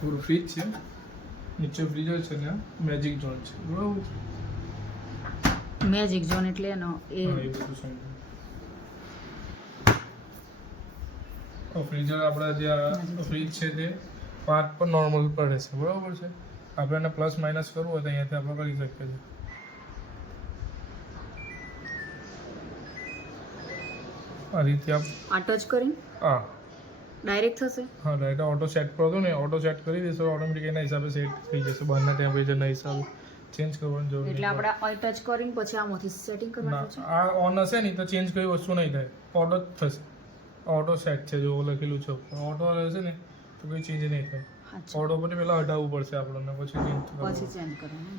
પૂરું ફ્રીજ છે, નીચે ફ્રીઝર છે ને મેજિક ઝોન છે, બરાબર. મેજિક ઝોન એટલે એનો એ બધું સમજો. ફ્રીઝર આપણા જે આ ફ્રીજ છે તે 5 પર નોર્મલ પર રહેશે, બરાબર છે. આપણે એને પ્લસ માઇનસ કરવું હોય તો અહીંયાથી આપણે કરી શકીએ છીએ. આ રીતે આ ટચ કરી હા ડાયરેક્ટ થશે. હા ડાયરેક્ટ ઓટો સેટ કરો તો ને ઓટો સેટ કરી દેશો ઓટોમેટિક એના હિસાબે સેટ થઈ જશે, બહારના ટેમ્પરેચરના હિસાબે ચેન્જ કરવાની જરૂર એટલે આપણે આ ટચ કરીને પછી આમાંથી સેટિંગ કરવાનું છે. આ ઓન હશે ને તો ચેન્જ કઈ વસ્તુ નહીં થાય, ઓટો જ થશે. ઓટો સેટ છે જો લખેલું છે ઓટો રહેશે ને તો કોઈ ચેન્જ નહીં થાય. ઓટો પર પહેલાં હટાવવું પડશે આપણને, પછી ચેન્જ કરવાનું.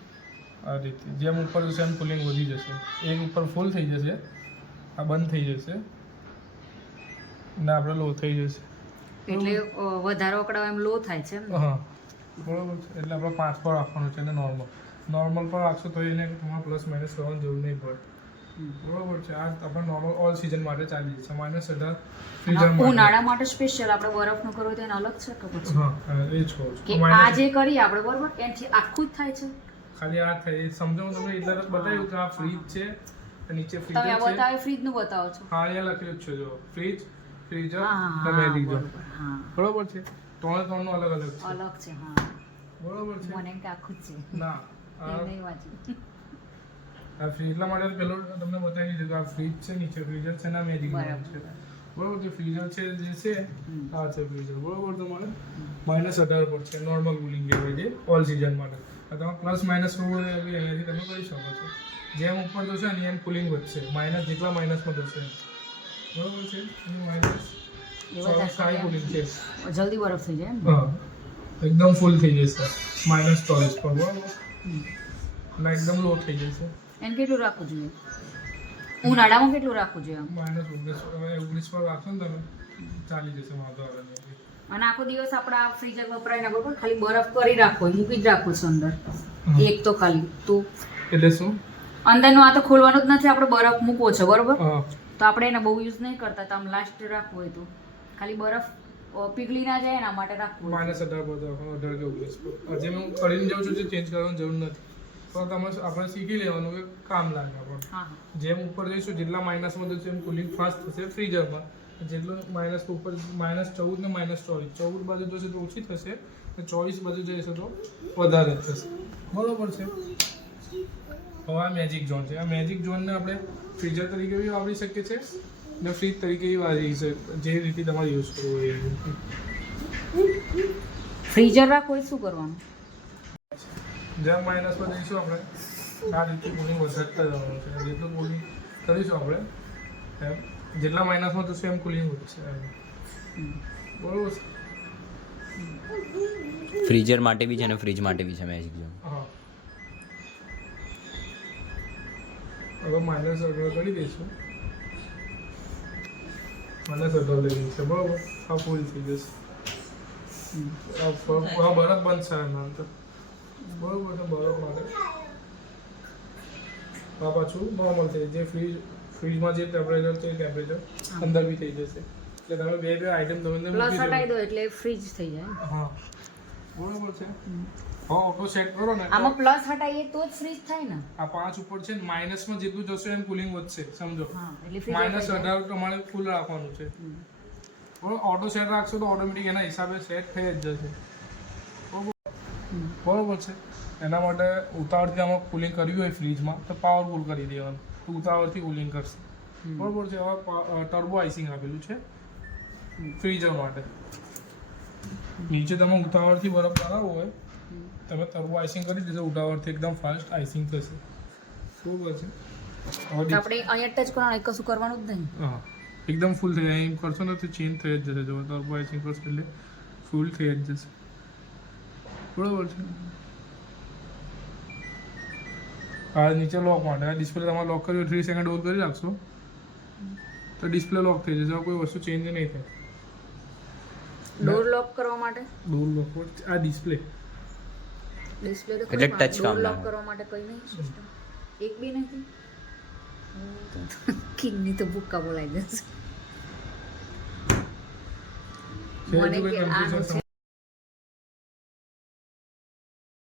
આ રીતે જેમ ઉપર જશે એમ કુલિંગ વધી જશે. એક ઉપર ફૂલ થઈ જશે, આ બંધ થઈ જશે ને આપણે લો થઈ જશે. એટલે વધારે અકળાવ એમ લો થાય છે એમ. હા બરાબર છે. એટલે આપણે 5 પર રાખવાનું છે અને નોર્મલ પર રાખશો તો એને તમારે પ્લસ માઇનસ કરવાની જરૂર નહીં પડે, બરાબર છે. આ આપણે નોર્મલ ઓલ સિઝન માટે ચાલી જશે. -18 ફ્રીઝર ઉનાળા માટે સ્પેશિયલ આપણે બરફનું કરવું તો એને અલગ છે કે પછી હા એ જ કહું કે છું. આ જે કરીએ આપણે બરોબર એનાથી આખું જ થાય છે. ખાલી આ થાય સમજો તમને એટલે જ બતાવ્યું કે આ ફ્રીજ છે, નીચે તમે ફ્રીઝર છે. બતાવે ફ્રીજ નું બતાવો છો. હા અહીંયા લખેલું જ છે જો ફ્રીજ ફ્રીઝર હા મેજિક ઝોન, હા બરાબર છે. ત્રણનું અલગ અલગ છે, અલગ છે. હા બરાબર છે. મને એમ કે આખું જ છે. ના એ નહીં વાંચ્યું. આ ફ્રીજ એટલા માટે પેલો તમને બતાવી દીધું કે આ ફ્રીજ છે, નીચે ફ્રીઝર છે ને મેજિક ઝોન છે, બરાબર છે. ફ્રીઝર છે જે છે આ છે ફ્રીઝર, બરાબર. તમારે -18 પર છે, નોર્મલ કુલિંગ કહેવાય છે ઓલ સિઝન માટે. તમે પ્લસ માઇનસ કરવું હોય તો અહીંયાથી તમે કરી શકો છો. જેમ ઉપર જશે ને એમ કુલિંગ વધશે, જેટલા માઇનસમાં જશે બરાબર છે. માઇનસ સારી કુલિંગ છે, જલ્દી બરફ થઈ જાય એમ. હા એકદમ ફૂલ થઈ જશે -40 પર, બરાબર. અને એકદમ લો થઈ જશે. એને કેટલું રાખવું જોઈએ ઉનાળામાં? કેટલું રાખવું જોઈએ આમ? -19 પર રાખશો ને તમે ચાલી જશે, વાંધો આવે નહીં. અને આખો દિવસ આપણે આ ફ્રીઝર વપરાય ના બરોબર, ખાલી બરફ કરી રાખો, મૂકી જ રાખો છે અંદર એક તો ખાલી. તો એટલે શું અંદરનું આ તો ખોલવાનું જ નથી, આપણે બરફ મૂકવો છે બરોબર. હા તો આપણે એને બહુ યુઝ નહીં કરતા, તો આમ લાસ્ટ રાખવું હોય તો ખાલી બરફ પીગળી ના જાય એના માટે રાખવું હોય. -18 પર તો 18 કે 19 પર. હજી હું કરીને જાઉં છું જે ચેન્જ કરવાની જરૂર નથી, પણ તમે આપણે શીખી લેવાનું કે કામ લાગે આપણને. હા જેમ ઉપર જઈશું જેટલા માઇનસમાં જશે એમ કુલિંગ ફાસ્ટ થશે ફ્રીઝરમાં. જેટલું માઇનસ ઉપર -14 ને -24 14 બાજુ જશે તો ઓછી થશે, અને 24 બાજુ જશે તો વધારે થશે, બરોબર છે. હવે આ મેજિક ઝોન છે. આ મેજિક ઝોનને આપણે ફ્રીઝર તરીકે બી વાપરી શકીએ છીએ ને ફ્રીજ તરીકે બી વાપરી શકીએ, જે રીતે તમારે યુઝ કરવું હોય એ રીતે. ફ્રીઝર રાખો એ શું કરવાનું? જેમ માઇનસમાં જઈશું આપણે આ રીતે કુલિંગ વધારતા જવાનું છે. જેટલું કુલિંગ કરીશું આપણે એમ જેટલા માઇનસમાં જશે એમ કુલિંગ વધશે, બરોબર છે. ફ્રીઝર માટે બી છે અને ફ્રીજ માટે બી છે મેજિક ઝોન. હા હવે -18 કરી દઈશું. -18 લઈ છે, બરોબર. આ ફૂલ થઈ જશે, આ બરફ બનશે એના અંદર, બરોબર છે. બરફ માટે આ પાછું નોર્મલ થઈ જે ફ્રીજમાં જે ટેમ્પરેચર છે એ ટેમ્પરેચર અંદર બી થઈ જશે. એટલે તમે બે આઈટમ તમે પ્લસ હટાવી દો એટલે ફ્રીજ થઈ જાય. હા બરોબર છે. હા ઓટો સેટ કરો ને આમાં પ્લસ હટાવીએ તો જ ફ્રીજ થાય ને. આ 5 ઉપર છે ને માઇનસમાં જેટલું જશે એમ કુલિંગ વધશે, સમજો. હા એટલે ફ્રીજ -18 તમારે ફૂલ રાખવાનું છે, બરોબર. ઓટો સેટ રાખશો તો ઓટોમેટિક એના હિસાબે સેટ થઈ જ જશે, બરોબર છે. એના માટે ઉતાવળથી આમાં કુલિંગ કરવી હોય ફ્રીજમાં તો પાવરફુલ કરી દેવાનું, તો ઉતાવળથી કુલિંગ કરશે, બરોબર છે. હવે ટર્બો આઇસિંગ આપેલું છે ફ્રીઝર માટે. નીચે તમે ઉતાવળથી બરફ બનાવવો હોય તમે ટર્બો આઇસિંગ કરી દેશો, ઉતાવળથી એકદમ ફાસ્ટ આઇસિંગ થશે, બરોબર છે. આપણે અહીંયા ટચ કરવાનું, કશું કરવાનું જ નહીં. હા એકદમ ફૂલ થઈ જાય. એમ કરશો ને તો ચેન્જ થઈ જ જશે. જો ટર્બો આઇસિંગ કરશો એટલે ફૂલ થઈ જ જશે, બરોબર છે. આ નીચે લોક માટે આ ડિસ્પ્લે તમારે લોક કર્યો 3 સેકન્ડ હોલ્ડ કરી રાખશો તો ડિસ્પ્લે લોક થઈ જશે, કોઈ વસ્તુ ચેન્જ નહીં થાય. ડોર લોક કરવા માટે ડોર લોક આ ડિસ્પ્લે તો એટલે ટચ કામ ડોર લોક લાગે. કરવા માટે કઈ નહીં સિસ્ટમ એક બી નથી. કિડની તો ભૂક્કા બોલાઈ જશે મને કે આનું છે